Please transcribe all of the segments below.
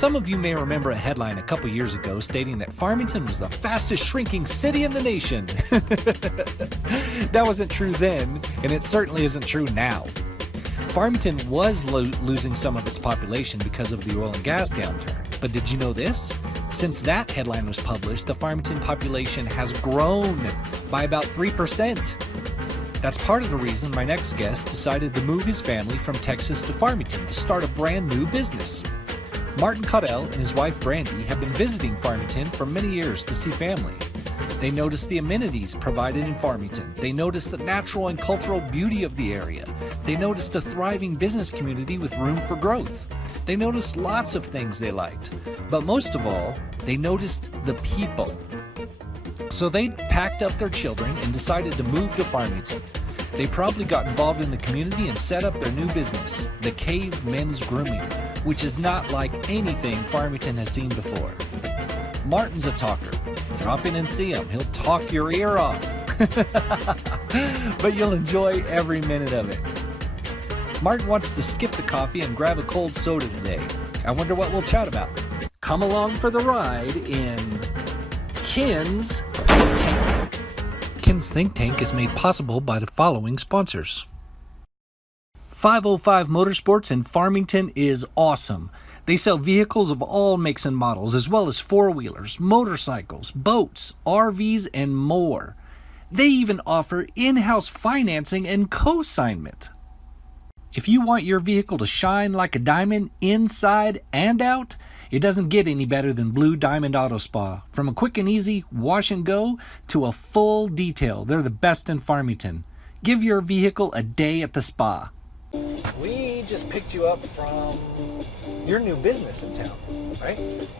Some of you may remember a headline a couple years ago stating that Farmington was the fastest shrinking city in the nation. That wasn't true then, and it certainly isn't true now. Farmington was losing some of its population because of the oil and gas downturn. But did you know this? Since that headline was published, the Farmington population has grown by about 3%. That's part of the reason my next guest decided to move his family from Texas to Farmington to start a brand new business. Martin Caddell and his wife Brandy have been visiting Farmington for many years to see family. They noticed the amenities provided in Farmington. They noticed the natural and cultural beauty of the area. They noticed a thriving business community with room for growth. They noticed lots of things they liked. But most of all, they noticed the people. So they packed up their children and decided to move to Farmington. They promptly got involved in the community and set up their new business, the Cave Men's Grooming, which is not like anything Farmington has seen before. Martin's a talker. Drop in and see him. He'll talk your ear off. But you'll enjoy every minute of it. Martin wants to skip the coffee and grab a cold soda today. I wonder what we'll chat about. Come along for the ride in Ken's Think Tank. Ken's Think Tank is made possible by the following sponsors. 505 Motorsports in Farmington is awesome. They sell vehicles of all makes and models, as well as four-wheelers, motorcycles, boats, RVs, and more. They even offer in-house financing and co-signment. If you want your vehicle to shine like a diamond inside and out, it doesn't get any better than Blue Diamond Auto Spa. From a quick and easy wash and go to a full detail, they're the best in Farmington. Give your vehicle a day at the spa. We just picked you up from your new business in town, right?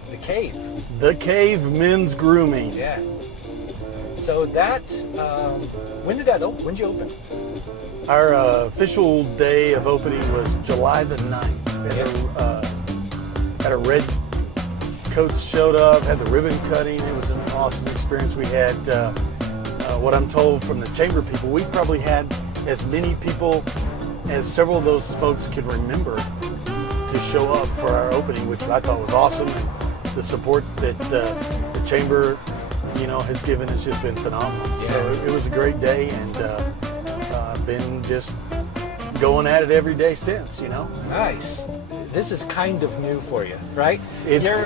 The Cave. The Cave Men's Grooming. Yeah. So that, when did that open? When did you open? Our official day of opening was July the 9th. Had a red coats showed up, had the ribbon cutting. It was an awesome experience. We had, what I'm told from the chamber people, we probably had as many people as several of those folks could remember to show up for our opening, which I thought was awesome. And the support that the chamber, has given has just been phenomenal. Yeah. So it was a great day, and I've been just going at it every day since. Nice. This is kind of new for you, right? You're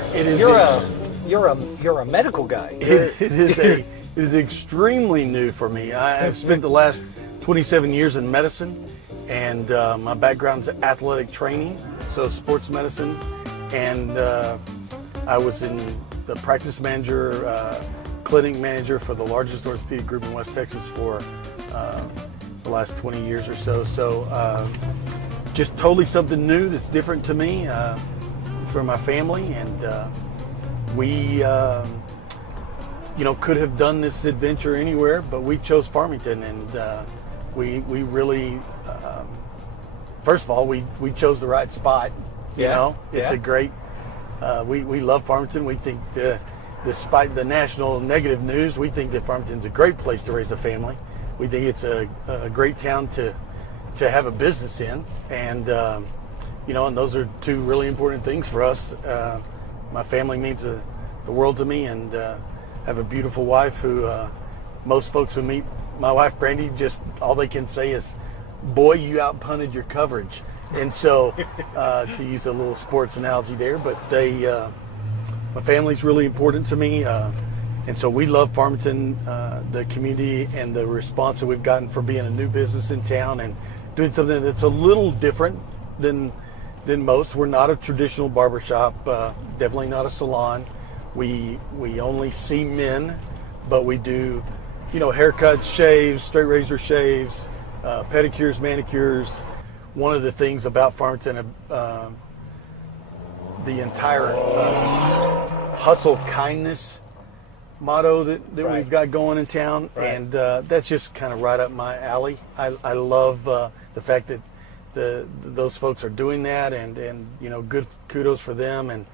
a medical guy. It is extremely new for me. I've spent the last 27 years in medicine, and my background's athletic training, so sports medicine, and I was in the practice manager, clinic manager for the largest orthopedic group in West Texas for the last 20 years or so. So just totally something new that's different to me, for my family, and we could have done this adventure anywhere, but we chose Farmington, and we really, first of all, we chose the right spot. It's a great, we love Farmington. We think despite the national negative news, we think that Farmington's a great place to raise a family. We think it's a great town to have a business in, and and those are two really important things for us. My family means the world to me, and I have a beautiful wife who most folks who meet my wife Brandy, just all they can say is, "Boy, you outpunted your coverage." And so, to use a little sports analogy there, but my family's really important to me, and so we love Farmington, the community, and the response that we've gotten for being a new business in town and doing something that's a little different than most. We're not a traditional barbershop, definitely not a salon. We only see men, but we do, haircuts, shaves, straight razor shaves, pedicures, manicures. One of the things about Farmington, the entire hustle kindness motto that right. We've got going in town, right. And that's just kind of right up my alley. I love the fact that those folks are doing that, and good kudos for them, and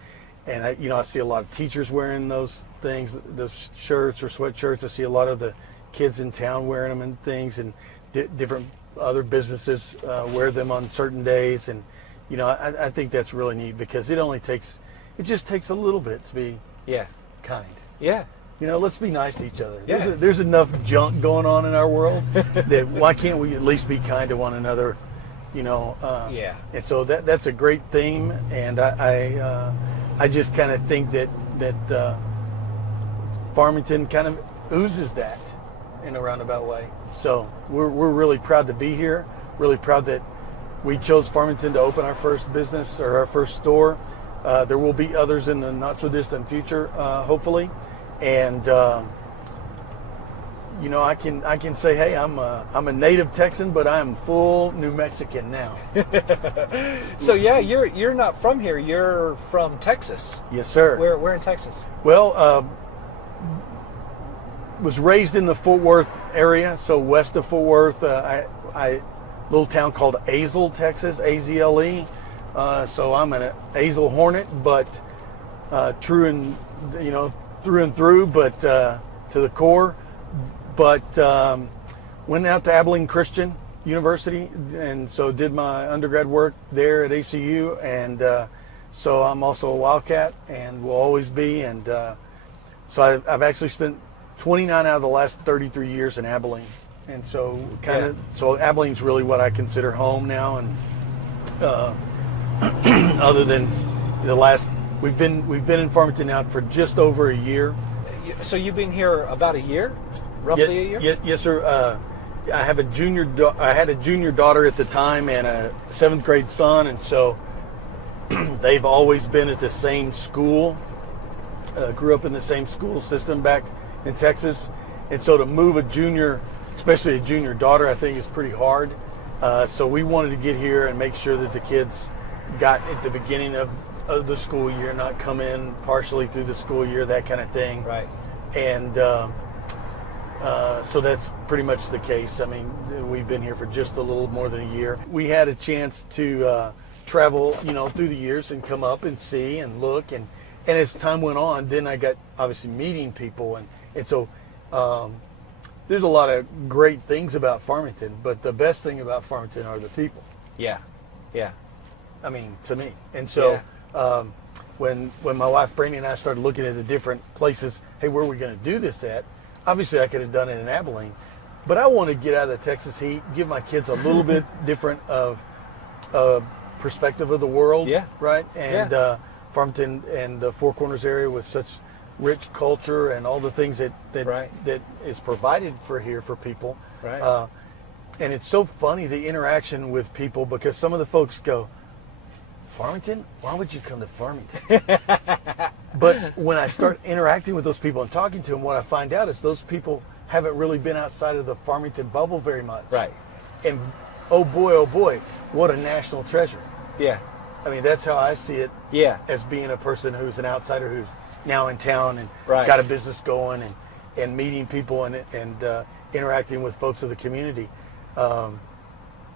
I see a lot of teachers wearing those things, those shirts or sweatshirts. I see a lot of the kids in town wearing them and things, and different other businesses wear them on certain days, and I think that's really neat, because it only takes it just takes a little bit to be Yeah. kind. Yeah. You know, let's be nice to each other. Yeah. There's enough junk going on in our world that why can't we at least be kind to one another? You know. Yeah. And so that's a great theme, and I just kind of think that Farmington kind of oozes that in a roundabout way. So we're really proud to be here. Really proud that we chose Farmington to open our first business or our first store. There will be others in the not so distant future, hopefully. And you know, I can say, hey, I'm a native Texan, but I'm full New Mexican now. So yeah, you're not from here. You're from Texas. Yes, sir. Where in Texas? Well, was raised in the Fort Worth area, so west of Fort Worth. I little town called Azle, Texas, Azle. So I'm an Azle Hornet, but through and through, but to the core. But went out to Abilene Christian University, and so did my undergrad work there at ACU, and so I'm also a Wildcat, and will always be. And so I've actually spent 29 out of the last 33 years in Abilene, and so so Abilene's really what I consider home now. And other than the last, we've been in Farmington now for just over a year. So you've been here about a year, roughly a year? Yes, sir. I have I had a junior daughter at the time and a 7th grade son, and so they've always been at the same school. Grew up in the same school system back in Texas, and so to move a junior, especially a junior daughter, I think is pretty hard. So we wanted to get here and make sure that the kids got at the beginning of the school year, not come in partially through the school year, that kind of thing. Right. And so that's pretty much the case. I mean, we've been here for just a little more than a year. We had a chance to travel, through the years and come up and see and look. And as time went on, then I got obviously meeting people. And so there's a lot of great things about Farmington, but the best thing about Farmington are the people. Yeah. Yeah. I mean, to me. And so when my wife Brandy and I started looking at the different places, hey, where are we going to do this at? Obviously, I could have done it in Abilene, but I want to get out of the Texas heat, give my kids a little bit different of perspective of the world. Yeah. Right. And Farmington and the Four Corners area with such rich culture and all the things that is provided for here for people. Right. And it's so funny, the interaction with people, because some of the folks go, Farmington? Why would you come to Farmington? But when I start interacting with those people and talking to them, what I find out is those people haven't really been outside of the Farmington bubble very much. Right. And oh boy, what a national treasure. Yeah. I mean, that's how I see it. Yeah. As being a person who's an outsider who's now in town and Right. got a business going and meeting people and interacting with folks of the community.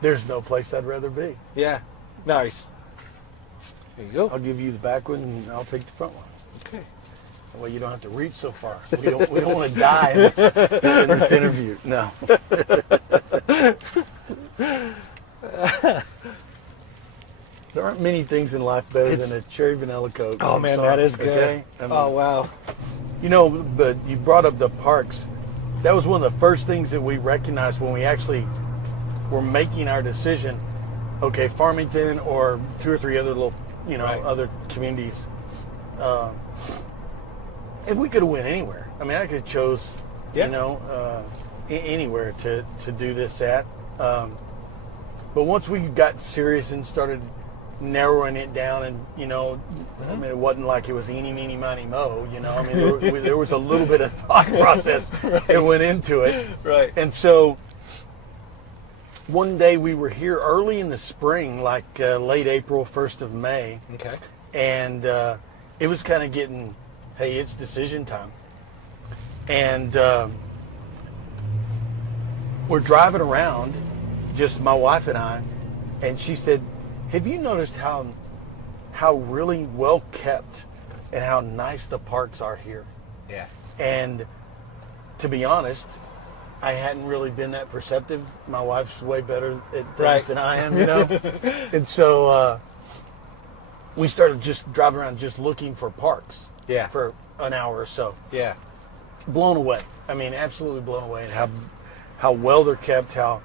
There's no place I'd rather be. Yeah. Nice. There you go. I'll give you the back one and I'll take the front one. Okay. That way you don't have to reach so far. We don't want to die in this interview. No. There aren't many things in life better than a cherry vanilla Coke. Oh, I'm man, sorry, that is good. okay? I mean, Oh, wow. But you brought up the parks. That was one of the first things that we recognized when we actually were making our decision. Okay, Farmington or 2 or 3 other little, Right. other communities. If we could have went anywhere. I mean, I could have chose, anywhere to do this at. But once we got serious and started narrowing it down, and I mean, it wasn't like it was eeny, meeny, miny, mo. I mean, there was a little bit of thought process that went into it. Right. And so one day we were here early in the spring, like late April, 1st of May. Okay. And it was kind of getting, hey, it's decision time. And we're driving around, just my wife and I, and she said, have you noticed how really well kept and how nice the parks are here? Yeah. And to be honest, I hadn't really been that perceptive. My wife's way better at things than I am, And so we started just driving around just looking for parks. Yeah. For an hour or so. Yeah. Blown away. I mean, absolutely blown away, and how well they're kept, how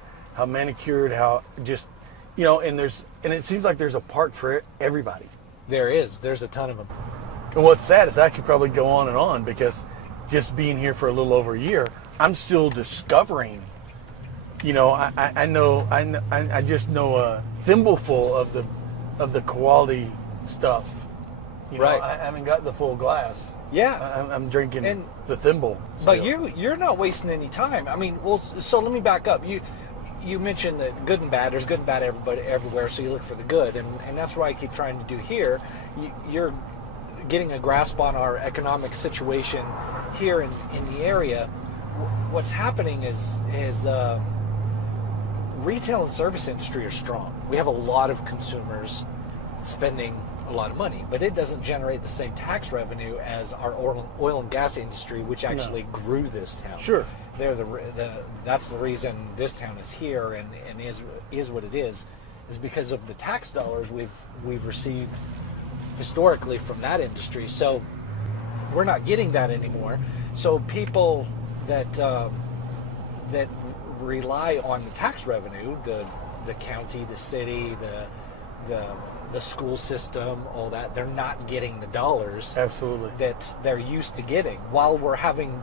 manicured, how just, you know, and it seems like there's a park for everybody. There's a ton of them. And what's sad is I could probably go on and on, because just being here for a little over a year, I'm still discovering. You know, I just know a thimbleful of the quality stuff. You know, Right. I haven't got the full glass. Yeah. I'm drinking the thimble. But still. you're not wasting any time. I mean, well, so let me back up. You mentioned that good and bad. There's good and bad everywhere. So you look for the good, and that's what I keep trying to do here. You're getting a grasp on our economic situation here in the area. What's happening is retail and service industry are strong. We have a lot of consumers spending a lot of money, but it doesn't generate the same tax revenue as our oil and gas industry, which actually grew this town. Sure. They're that's the reason this town is here and is what it is because of the tax dollars we've received historically from that industry. So we're not getting that anymore. So people that rely on the tax revenue, the county, the city, the school system, all that, they're not getting the dollars Absolutely. that they're used to getting. While we're having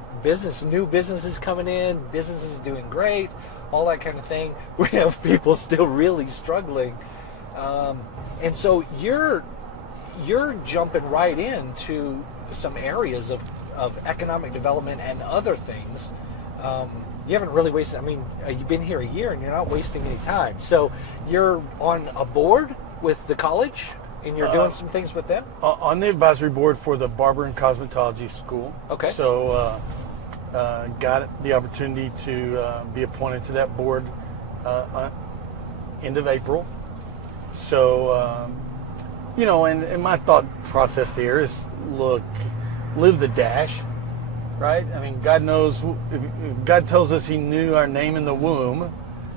new businesses coming in, businesses doing great, all that kind of thing, we have people still really struggling. And so you're jumping right into some areas of economic development and other things. You haven't really wasted, I mean, you've been here a year and you're not wasting any time. So you're on a board with the college and you're doing some things with them? On the advisory board for the Barber and Cosmetology School. Okay. So got the opportunity to be appointed to that board end of April. So, you know, and my thought process there is, look, live the dash, right? I mean, God knows, if God tells us He knew our name in the womb,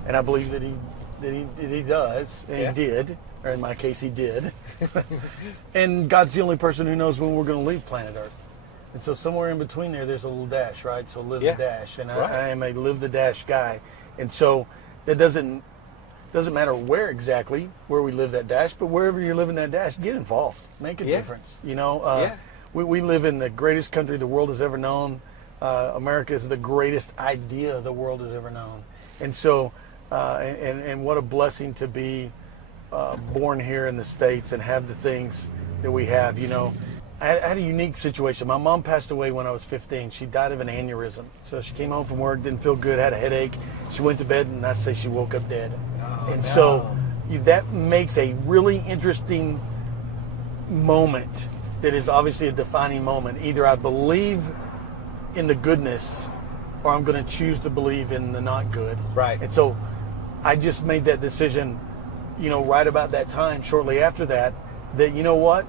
and I believe that He does, and Yeah. He did, or in my case, He did. And God's the only person who knows when we're going to leave planet Earth. And so somewhere in between there's a little dash, right? So live Yeah. the dash, and Right. I am a live the dash guy. And so that doesn't matter where exactly where we live that dash, but wherever you're living that dash, get involved, make a Yeah. difference. You know, Yeah. we live in the greatest country the world has ever known. America is the greatest idea the world has ever known, and so and what a blessing to be born here in the States and have the things that we have. You know, I had a unique situation. My mom passed away when I was 15. She died of an aneurysm. So she came home from work, didn't feel good, had a headache. She went to bed, and I say she woke up dead. Oh, And no. so that makes a really interesting moment that is obviously a defining moment. Either I believe in the goodness or I'm going to choose to believe in the not good. Right. And so I just made that decision, you know, right about that time, shortly after that, you know what?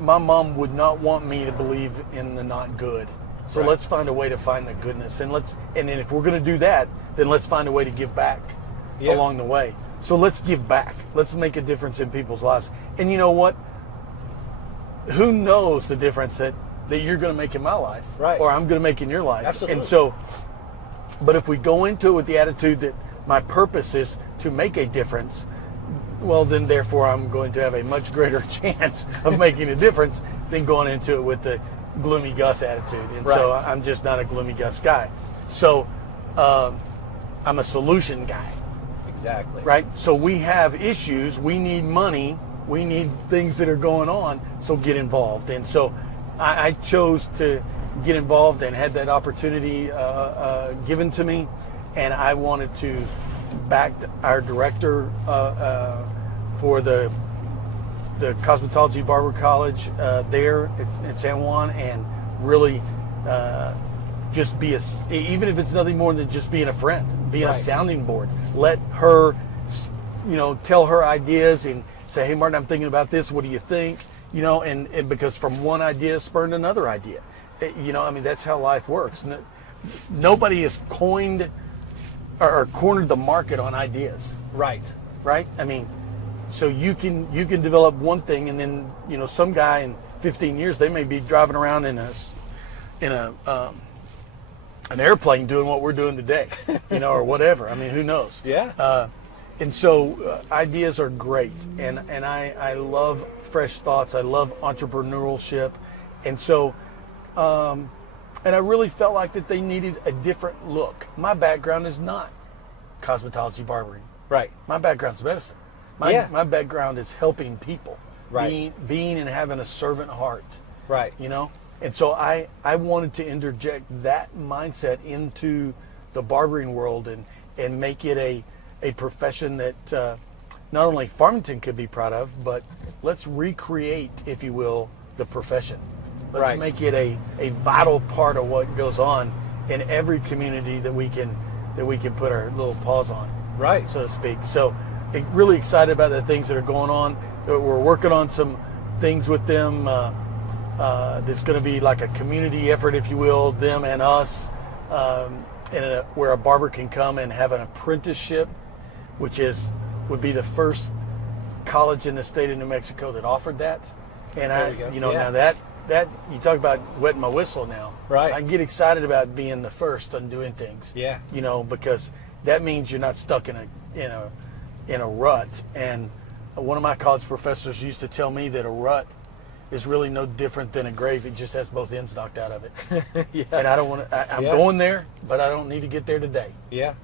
My mom would not want me to believe in the not good. So Right. let's find a way to find the goodness. And then if we're going to do that, then let's find a way to give back Yeah. along the way. So let's give back. Let's make a difference in people's lives. And you know what? Who knows the difference that you're going to make in my life, Right. or I'm going to make in your life. Absolutely. And so, but if we go into it with the attitude that my purpose is to make a difference, well, then therefore I'm going to have a much greater chance of making a difference than going into it with the gloomy Gus attitude. And so Right. I'm just not a gloomy Gus guy. So I'm a solution guy. Exactly. Right? So we have issues, we need money, we need things that are going on, so get involved. And so I chose to get involved and had that opportunity given to me, and I wanted to back our director for the Cosmetology Barber College there in San Juan, and really just be even if it's nothing more than just being a friend, being a Right. sounding board. Let her, you know, tell her ideas and say, hey, Martin, I'm thinking about this. What do you think? You know, and because from one idea spurned another idea. You know, I mean, that's how life works. Nobody has coined or cornered the market on ideas. Right. Right? I mean, So you can develop one thing, and then some guy in 15 years they may be driving around in an airplane doing what we're doing today, or whatever. I mean, who knows? Yeah. And so ideas are great, and I love fresh thoughts. I love entrepreneurship, and so and I really felt like that they needed a different look. My background is not cosmetology, barbering. Right. My background's medicine. My background is helping people. Right. Being and having a servant heart. Right. And so I wanted to interject that mindset into the barbering world and make it a profession that not only Farmington could be proud of, but let's recreate, if you will, the profession. Let's make it a vital part of what goes on in every community that we can put our little paws on, right, so to speak. So, really excited about the things that are going on. We're working on some things with them. There's going to be like a community effort, if you will, them and us, where a barber can come and have an apprenticeship, which would be the first college in the state of New Mexico that offered that. And now that you talk about wetting my whistle now. Right. I get excited about being the first on doing things. Yeah. Because that means you're not stuck in a rut. And one of my college professors used to tell me that a rut is really no different than a grave. It just has both ends knocked out of it. Yeah. And I don't want to. I'm going there, but I don't need to get there today. Yeah.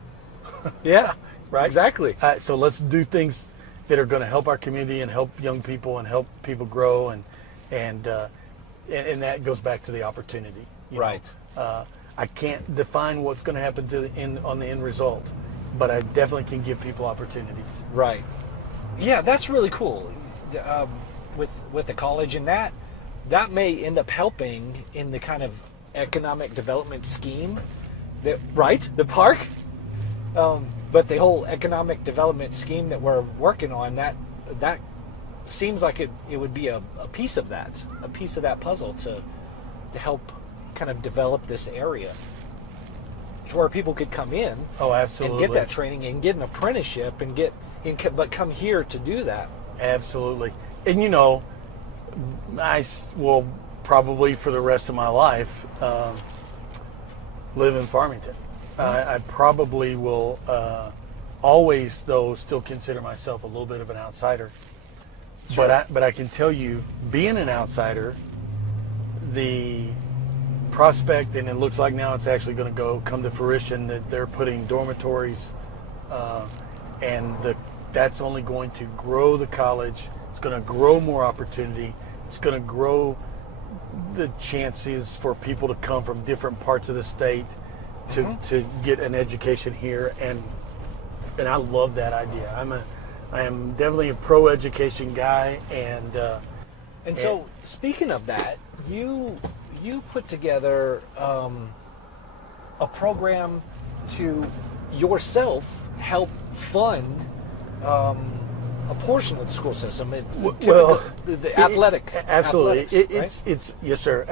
Yeah. Right. Exactly. So let's do things that are going to help our community and help young people and help people grow and that goes back to the opportunity. Right. I can't define what's going to happen on the end result, but I definitely can give people opportunities. Right. Yeah, that's really cool. With the college and that may end up helping in the kind of economic development scheme the park. But the whole economic development scheme that we're working on, that seems like it would be a piece of that puzzle to help kind of develop this area to where people could come in absolutely, and get that training and get an apprenticeship but come here to do that. Absolutely. And I will probably for the rest of my life live in Farmington. I probably will always, though, still consider myself a little bit of an outsider. Sure. But I can tell you, being an outsider, the prospect, and it looks like now it's actually going to come to fruition, that they're putting dormitories, and that's only going to grow the college. It's going to grow more opportunity. It's going to grow the chances for people to come from different parts of the state to get an education here, and I love that idea. I am definitely a pro-education guy, and so speaking of that, you put together a program to yourself help fund a portion of the school system. The athletic. Absolutely, athletics, it's yes, sir.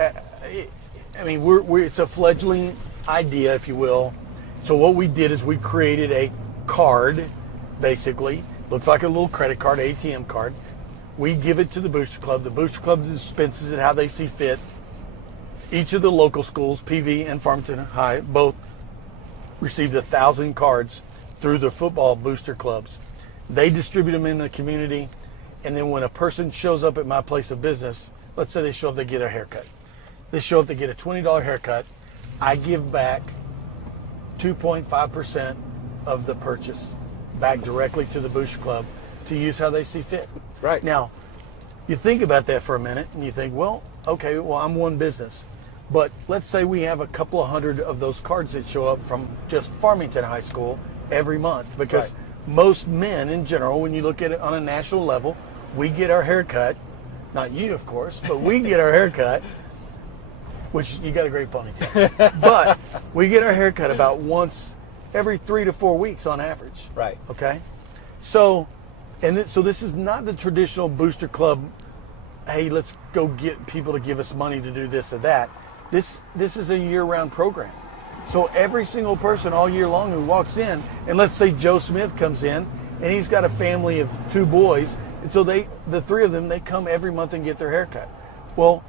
I mean, it's a fledgling idea, if you will. So what we did is we created a card, basically. Looks like a little credit card, ATM card. We give it to the Booster Club. The Booster Club dispenses it how they see fit. Each of the local schools, PV and Farmington High, both received 1,000 cards through the football booster clubs. They distribute them in the community, and then when a person shows up at my place of business, let's say they show up, they get a haircut. They show up, they get a $20 haircut. I give back 2.5% of the purchase back directly to the Booster Club to use how they see fit. Right. Now, you think about that for a minute, and you think, well, okay, I'm one business. But let's say we have a couple of hundred of those cards that show up from just Farmington High School every month, because most men in general, when you look at it on a national level, we get our hair cut, not you, of course, but we get our hair cut, which you got a great ponytail, but we get our hair cut about once every 3 to 4 weeks on average. Right. Okay. So this is not the traditional Booster Club, hey, let's go get people to give us money to do this or that. This is a year-round program. So every single person all year long who walks in, and let's say Joe Smith comes in, and he's got a family of 2 boys, And so the three of them, they come every month and get their haircut. Well,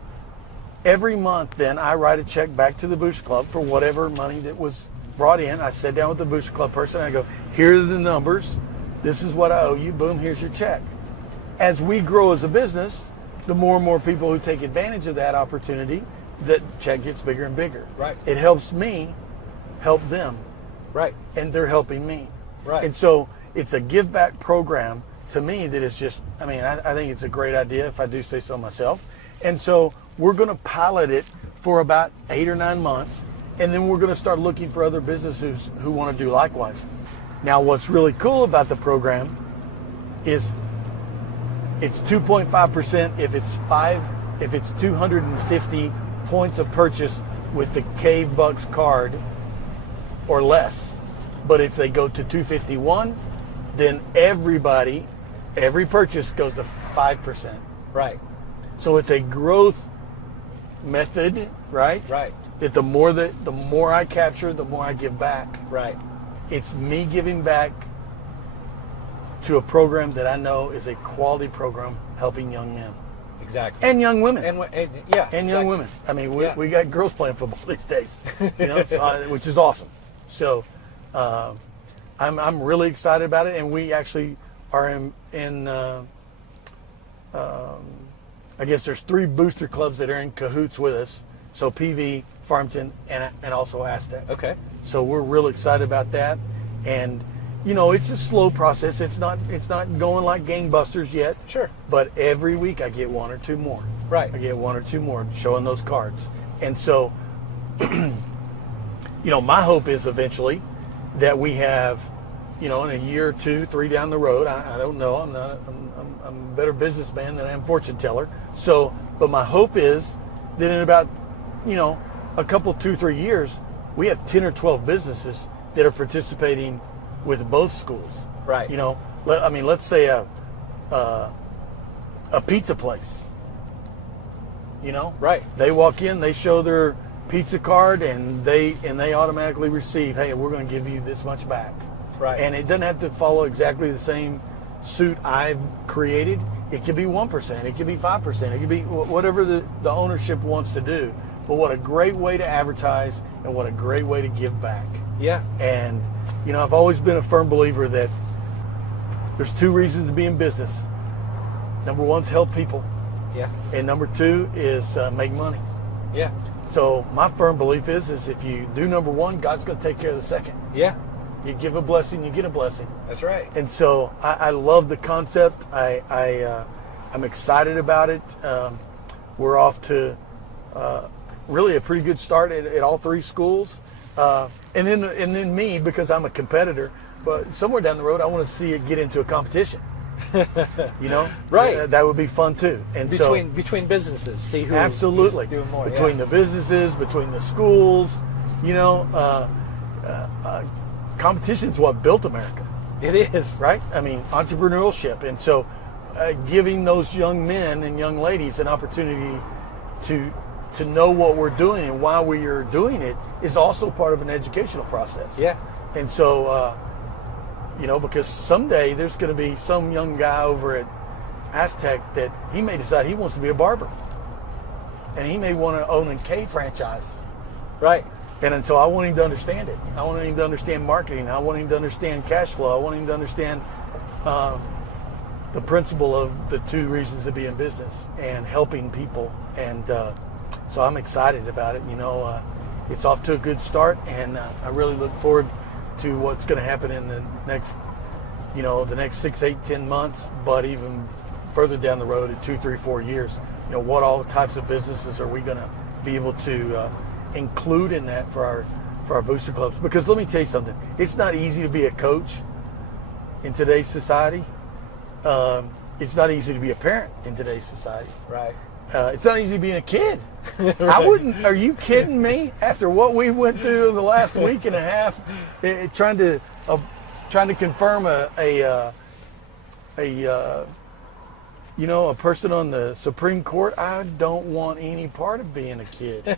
every month then I write a check back to the Booster Club for whatever money that was brought in. I sit down with the Booster Club person and I go, here are the numbers. This is what I owe you. Boom, here's your check. As we grow as a business, the more and more people who take advantage of that opportunity, that check gets bigger and bigger. Right. It helps me help them. Right. And they're helping me. Right. And so it's a give back program to me that is just, I mean, I think it's a great idea if I do say so myself. And so we're going to pilot it for about 8 or 9 months. And then we're going to start looking for other businesses who want to do likewise. Now, what's really cool about the program is it's 2.5% if it's 250 points of purchase with the Cave Bucks card or less. But if they go to 251, then every purchase goes to 5%. Right. So it's a growth method, right? Right. That the more I capture, the more I give back. Right. It's me giving back to a program that I know is a quality program helping young men. Exactly. And young women. And young Exactly. Women. I mean, we got girls playing football these days, so, which is awesome. So I'm really excited about it, and we actually are in I guess there's 3 booster clubs that are in cahoots with us. So PV, Farmington, and also Aztec. Okay. So we're real excited about that, and it's a slow process. It's not going like gangbusters yet. Sure. But every week I get 1 or 2 more. Right. I get 1 or 2 more showing those cards, and so my hope is eventually that we have, in a year or 2, 3 down the road. I don't know. I'm a better businessman than I am fortune teller. So, but my hope is that in about a couple, 2, 3 years, we have 10 or 12 businesses that are participating with both schools. Right. Let's say a pizza place. Right. They walk in, they show their pizza card, and they automatically receive, hey, we're going to give you this much back. Right. And it doesn't have to follow exactly the same suit I've created. It could be 1%, it could be 5%, it could be whatever the ownership wants to do. But what a great way to advertise, and what a great way to give back. Yeah. And I've always been a firm believer that there's 2 reasons to be in business. Number 1's help people. Yeah. And number 2 is make money. Yeah. So my firm belief is if you do number 1, God's going to take care of the second. Yeah. You give a blessing, you get a blessing. That's right. And so I love the concept. I'm excited about it. We're off to really a pretty good start at all 3 schools. And then me, because I'm a competitor, but somewhere down the road I want to see it get into a competition. Right. That would be fun too. And between businesses, see who absolutely is doing more. Between the businesses, between the schools, competition is what built America. It is. Right? I mean, entrepreneurship. And so giving those young men and young ladies an opportunity to know what we're doing and why we are doing it is also part of an educational process. Yeah. And so, because someday there's going to be some young guy over at Aztec that he may decide he wants to be a barber. And he may want to own a K franchise. Right. And so I want him to understand it. I want him to understand marketing. I want him to understand cash flow. I want him to understand the principle of the 2 reasons to be in business and helping people. And so I'm excited about it. It's off to a good start, and I really look forward to what's going to happen in the next 6, 8, 10 months, but even further down the road in 2, 3, 4 years. What all types of businesses are we going to be able to include in that for our booster clubs? Because let me tell you something, it's not easy to be a coach in today's society. It's not easy to be a parent in today's society. Right. It's not easy being a kid. I wouldn't. Are you kidding me? After what we went through the last week and a half, trying to confirm a person on the Supreme Court, I don't want any part of being a kid.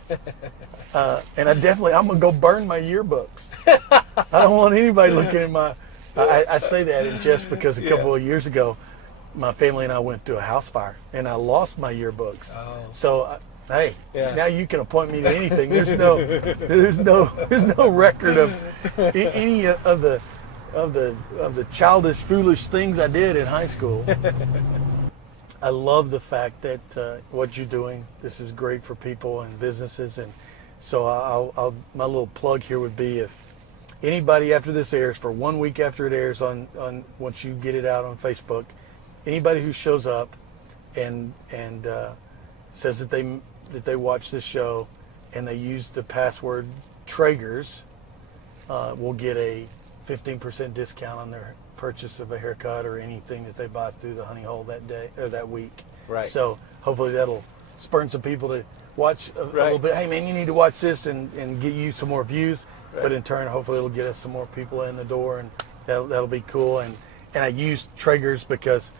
And I'm gonna go burn my yearbooks. I don't want anybody looking at my. I say that in jest because a couple of years ago, my family and I went through a house fire, and I lost my yearbooks. Oh. So, hey, Yeah. now you can appoint me to anything. There's no record of any of the childish, foolish things I did in high school. I love the fact that what you're doing, this is great for people and businesses, and so I'll my little plug here would be, if anybody after this airs, for 1 week after it airs on once you get it out on Facebook, anybody who shows up and says that they watch this show and they use the password Traegers, will get a 15% discount on their purchase of a haircut or anything that they buy through the Honey Hole that day or that week. Right. So hopefully that'll spur some people to watch a little bit. Hey man, you need to watch this and get you some more views. Right. But in turn, hopefully it'll get us some more people in the door, and that'll be cool. And I use Traegers because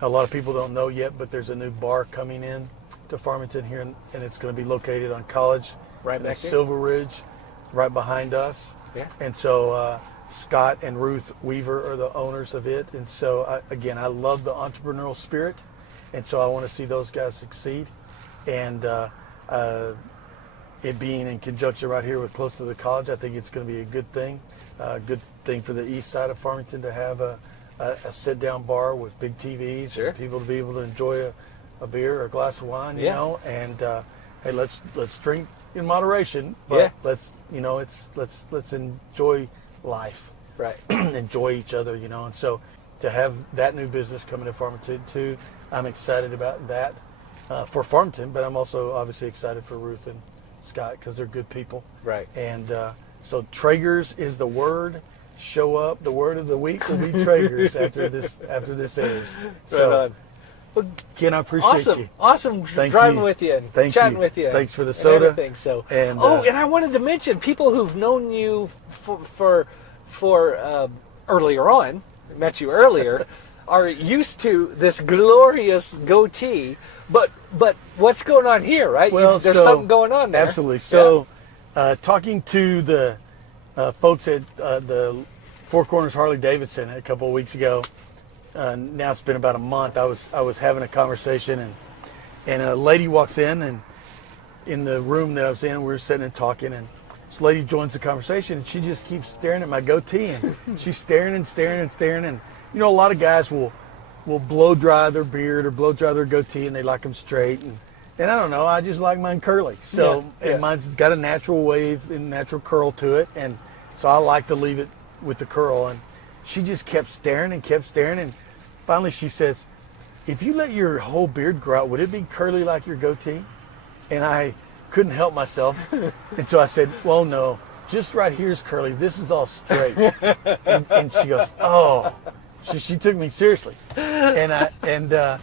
a lot of people don't know yet, but there's a new bar coming in to Farmington here, and it's going to be located on College, right next to Silver Ridge, right behind us. Yeah. And so Scott and Ruth Weaver are the owners of it. And so again, I love the entrepreneurial spirit, and so I want to see those guys succeed. And it being in conjunction right here with close to the college, I think it's going to be a good thing. Good thing for the east side of Farmington to have a sit-down bar with big TVs, sure, for people to be able to enjoy a beer or a glass of wine, you know. And hey, let's drink in moderation, but let's enjoy life, right? Enjoy each other, you know. And so to have that new business coming to Farmington too, I'm excited about that for Farmington, but I'm also obviously excited for Ruth and Scott because they're good people, right? And so Traegers is the word. Show up. The word of the week will be Traegers after this airs. So, right on. Well, Ken, I appreciate you. Awesome driving with you and chatting with you. Thanks for the soda. And everything. So, and and I wanted to mention, people who've known you for earlier on, met you earlier, are used to this glorious goatee. But what's going on here, right? Well, there's something going on there. Absolutely. So, talking to the folks at the Four Corners Harley Davidson a couple of weeks ago. Now it's been about a month. I was having a conversation, and a lady walks in the room that I was in. We were sitting and talking, and this lady joins the conversation, and she just keeps staring at my goatee, and she's staring and staring and staring. And you know, a lot of guys will blow dry their beard or blow dry their goatee, and they like them straight. And I don't know, I just like mine curly. So and mine's got a natural wave and natural curl to it, and so I like to leave it with the curl. And she just kept staring, and finally she says, "If you let your whole beard grow out, would it be curly like your goatee?" And I couldn't help myself, and so I said, "Well, no, just right here is curly. This is all straight." and she goes, "Oh." She took me seriously, so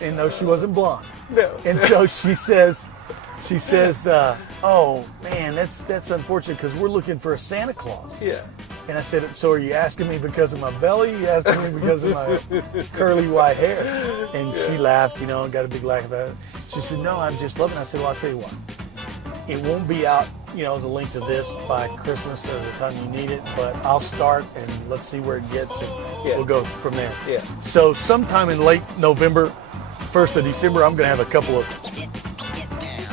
no, she wasn't blonde. No. And so she says, "Oh man, that's unfortunate because we're looking for a Santa Claus." Yeah. And I said, "So are you asking me because of my belly? You asking me because of my curly white hair?" And she laughed, you know, and got a big laugh about it. She said, "No, I'm just loving it." I said, "Well, I'll tell you what. It won't be out, you know, the length of this by Christmas or the time you need it, but I'll start and let's see where it gets, and we'll go from there." Yeah. So sometime in late November, 1st of December, I'm going to have a couple of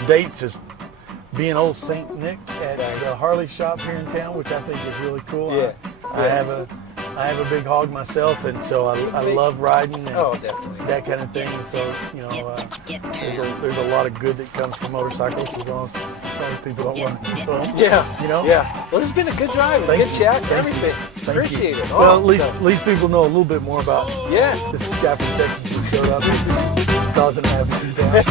dates as being Old St. Nick at the Harley shop here in town, which I think is really cool. Yeah. I have a big hog myself, and so I love riding and definitely. that kind of thing. And so, you know, there's a lot of good that comes from motorcycles, as long as people don't run into them. Yeah. You know? Yeah. Well, this has been a good drive, good chat, and everything. Appreciate it. Well, at least people know a little bit more about this guy from Texas who showed up and causing havoc in town.